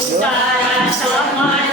Sky, someone